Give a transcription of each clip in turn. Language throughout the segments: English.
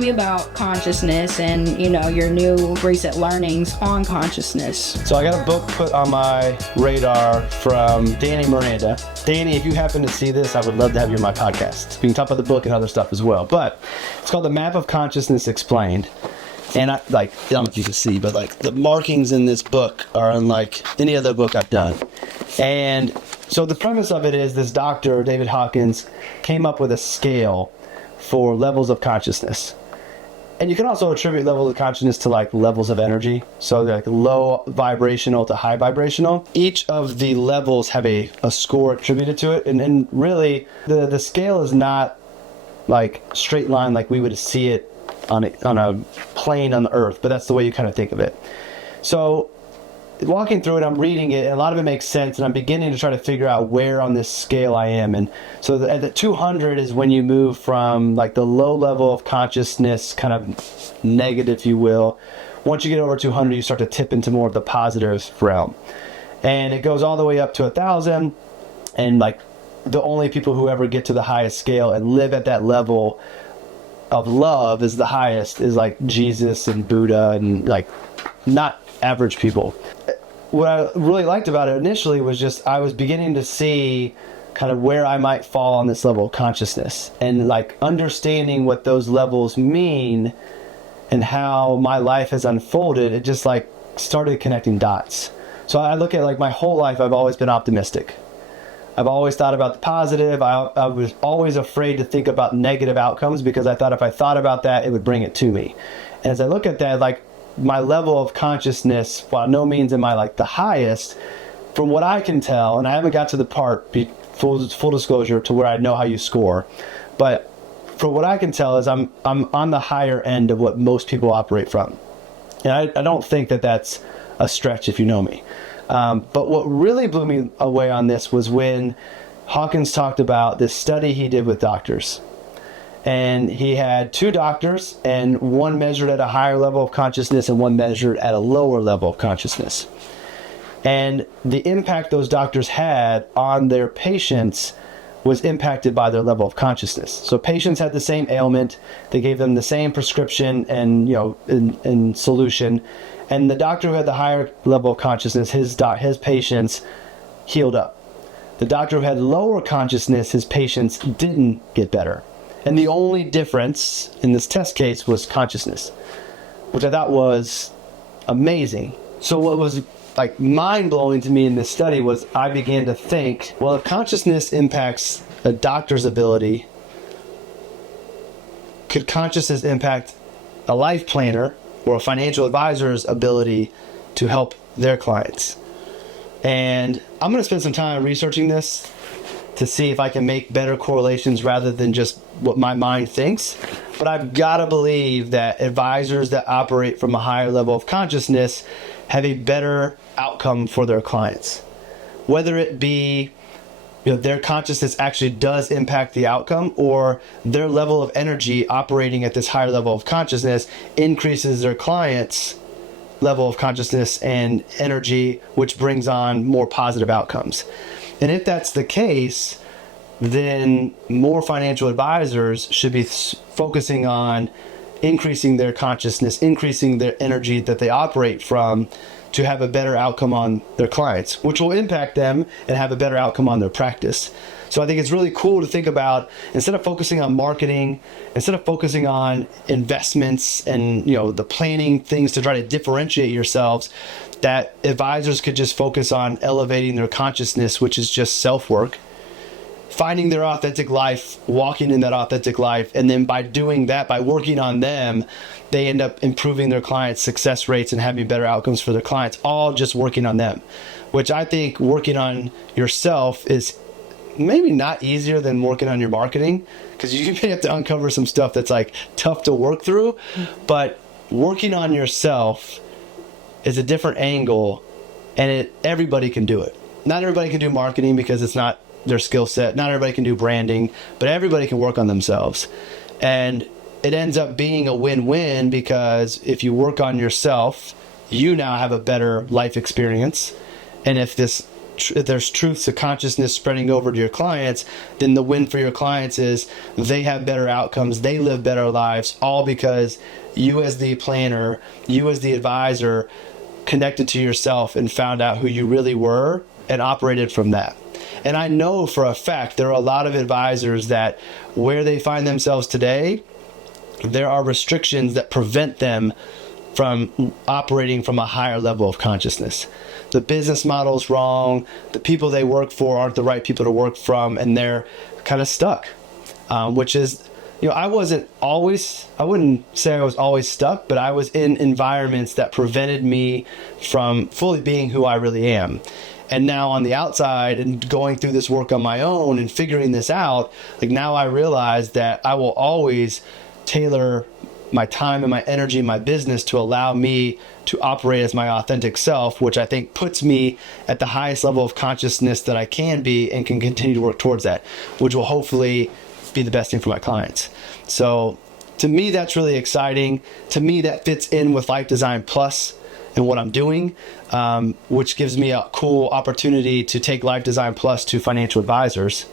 me about consciousness and, your new recent learnings on consciousness. So I got a book put on my radar from Danny Miranda. Danny, if you happen to see this, I would love to have you on my podcast. We can talk about the book and other stuff as well. But it's called The Map of Consciousness Explained. And I don't know if you can see, but the markings in this book are unlike any other book I've done. And so the premise of it is this doctor, David Hawkins, came up with a scale for levels of consciousness. And you can also attribute levels of consciousness to levels of energy. So low vibrational to high vibrational. Each of the levels have a score attributed to it. And really, the scale is not straight line like we would see it on a plane on the earth, but that's the way you kind of think of it. So walking through it, I'm reading it, and a lot of it makes sense, and I'm beginning to try to figure out where on this scale I am. And so at the 200 is when you move from the low level of consciousness, kind of negative, if you will. Once you get over 200, you start to tip into more of the positive realm. And it goes all the way up to 1,000, and the only people who ever get to the highest scale and live at that level of love is the highest, is Jesus and Buddha and not average people. What I really liked about it initially was just I was beginning to see kind of where I might fall on this level of consciousness, and understanding what those levels mean and how my life has unfolded. It just started connecting dots. So I look at my whole life, I've always been optimistic. I've always thought about the positive. I was always afraid to think about negative outcomes because I thought if I thought about that, it would bring it to me. And as I look at that, my level of consciousness, while no means am I the highest, from what I can tell, and I haven't got to the part, full disclosure, to where I know how you score, but from what I can tell is I'm on the higher end of what most people operate from. And I don't think that that's a stretch if you know me. But what really blew me away on this was when Hawkins talked about this study he did with doctors. And he had two doctors, and one measured at a higher level of consciousness and one measured at a lower level of consciousness. And the impact those doctors had on their patients was impacted by their level of consciousness. So patients had the same ailment, they gave them the same prescription and and solution, and the doctor who had the higher level of consciousness, his patients healed up. The doctor who had lower consciousness, his patients didn't get better. And the only difference in this test case was consciousness, which I thought was amazing. So what was mind-blowing to me in this study was I began to think, well, if consciousness impacts a doctor's ability, could consciousness impact a life planner or a financial advisor's ability to help their clients? And I'm going to spend some time researching this to see if I can make better correlations rather than just what my mind thinks. But I've got to believe that advisors that operate from a higher level of consciousness have a better outcome for their clients. Whether it be their consciousness actually does impact the outcome, or their level of energy operating at this higher level of consciousness increases their clients' level of consciousness and energy, which brings on more positive outcomes. And if that's the case, then more financial advisors should be focusing on increasing their consciousness, increasing their energy that they operate from, to have a better outcome on their clients, which will impact them and have a better outcome on their practice. So I think it's really cool to think about, instead of focusing on marketing, instead of focusing on investments and the planning things to try to differentiate yourselves, that advisors could just focus on elevating their consciousness, which is just self-work, finding their authentic life, walking in that authentic life, and then by doing that, by working on them, they end up improving their clients' success rates and having better outcomes for their clients, all just working on them, which I think working on yourself is maybe not easier than working on your marketing, because you may have to uncover some stuff that's tough to work through, but working on yourself is a different angle, and everybody can do it. Not everybody can do marketing because it's not their skill set. Not everybody can do branding, but everybody can work on themselves. And it ends up being a win-win, because if you work on yourself, you now have a better life experience. And if this if there's truth to consciousness spreading over to your clients, then the win for your clients is they have better outcomes, they live better lives, all because you as the planner, you as the advisor, connected to yourself and found out who you really were and operated from that. And I know for a fact there are a lot of advisors that where they find themselves today, there are restrictions that prevent them from operating from a higher level of consciousness. The business model's wrong, the people they work for aren't the right people to work from, and they're kind of stuck, which is, I wouldn't say I was always stuck, but I was in environments that prevented me from fully being who I really am. And now on the outside and going through this work on my own and figuring this out, like now I realize that I will always tailor my time and my energy and my business to allow me to operate as my authentic self, which I think puts me at the highest level of consciousness that I can be and can continue to work towards that, which will hopefully be the best thing for my clients. So to me, that's really exciting. To me, that fits in with Life Design Plus and what I'm doing, which gives me a cool opportunity to take Life Design Plus to financial advisors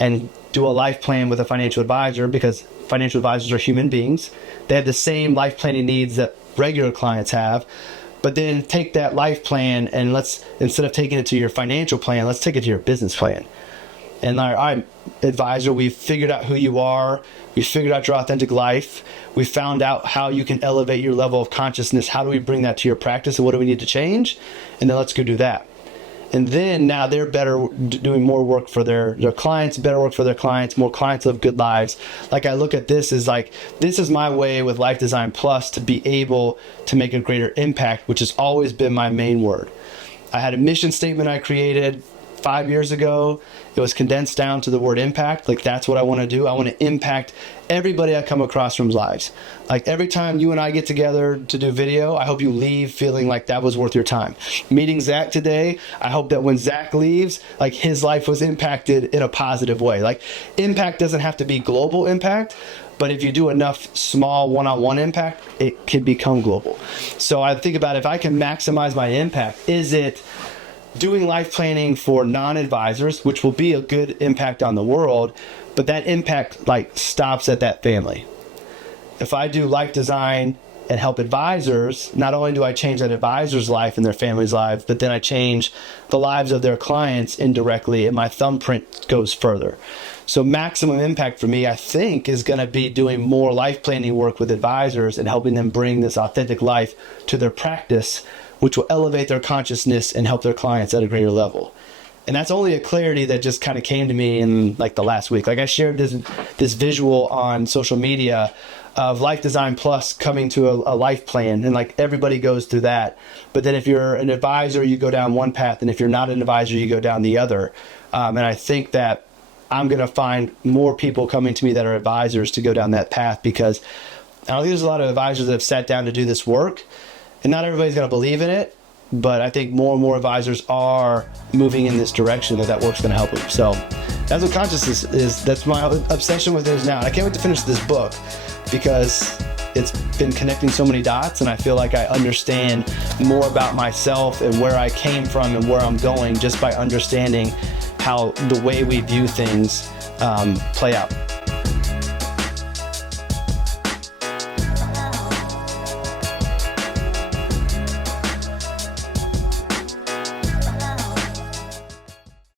and do a life plan with a financial advisor, because financial advisors are human beings. They have the same life planning needs that regular clients have, but then take that life plan and instead of taking it to your financial plan, let's take it to your business plan. And our advisor, we've figured out who you are. We figured out your authentic life. We found out how you can elevate your level of consciousness. How do we bring that to your practice, and what do we need to change? And then let's go do that. And then now they're better doing more work for their clients, better work for their clients, more clients live good lives. Like I look at this as like, this is my way with Life Design Plus to be able to make a greater impact, which has always been my main word. I had a mission statement I created 5 years ago. It was condensed down to the word impact. Like that's what I want to do. I want to impact everybody I come across from lives. Like every time you and I get together to do video, I hope you leave feeling like that was worth your time. Meeting Zach today, I hope that when Zach leaves, like his life was impacted in a positive way. Like impact doesn't have to be global impact, but if you do enough small one-on-one impact, it can become global. So I think about if I can maximize my impact, is it doing life planning for non-advisors, which will be a good impact on the world, but that impact like stops at that family. If I do life design and help advisors, not only do I change that advisor's life and their family's lives, but then I change the lives of their clients indirectly, and my thumbprint goes further. So maximum impact for me, I think, is going to be doing more life planning work with advisors and helping them bring this authentic life to their practice, which will elevate their consciousness and help their clients at a greater level. And that's only a clarity that just kind of came to me in like the last week. Like I shared this visual on social media of Life Design Plus coming to a life plan, and like everybody goes through that. But then if you're an advisor, you go down one path, and if you're not an advisor, you go down the other. And I think that I'm going to find more people coming to me that are advisors to go down that path, because I don't think there's a lot of advisors that have sat down to do this work. And not everybody's going to believe in it, but I think more and more advisors are moving in this direction that work's going to help them. So that's what consciousness is. That's my obsession with it now. And I can't wait to finish this book because it's been connecting so many dots, and I feel like I understand more about myself and where I came from and where I'm going just by understanding how the way we view things play out.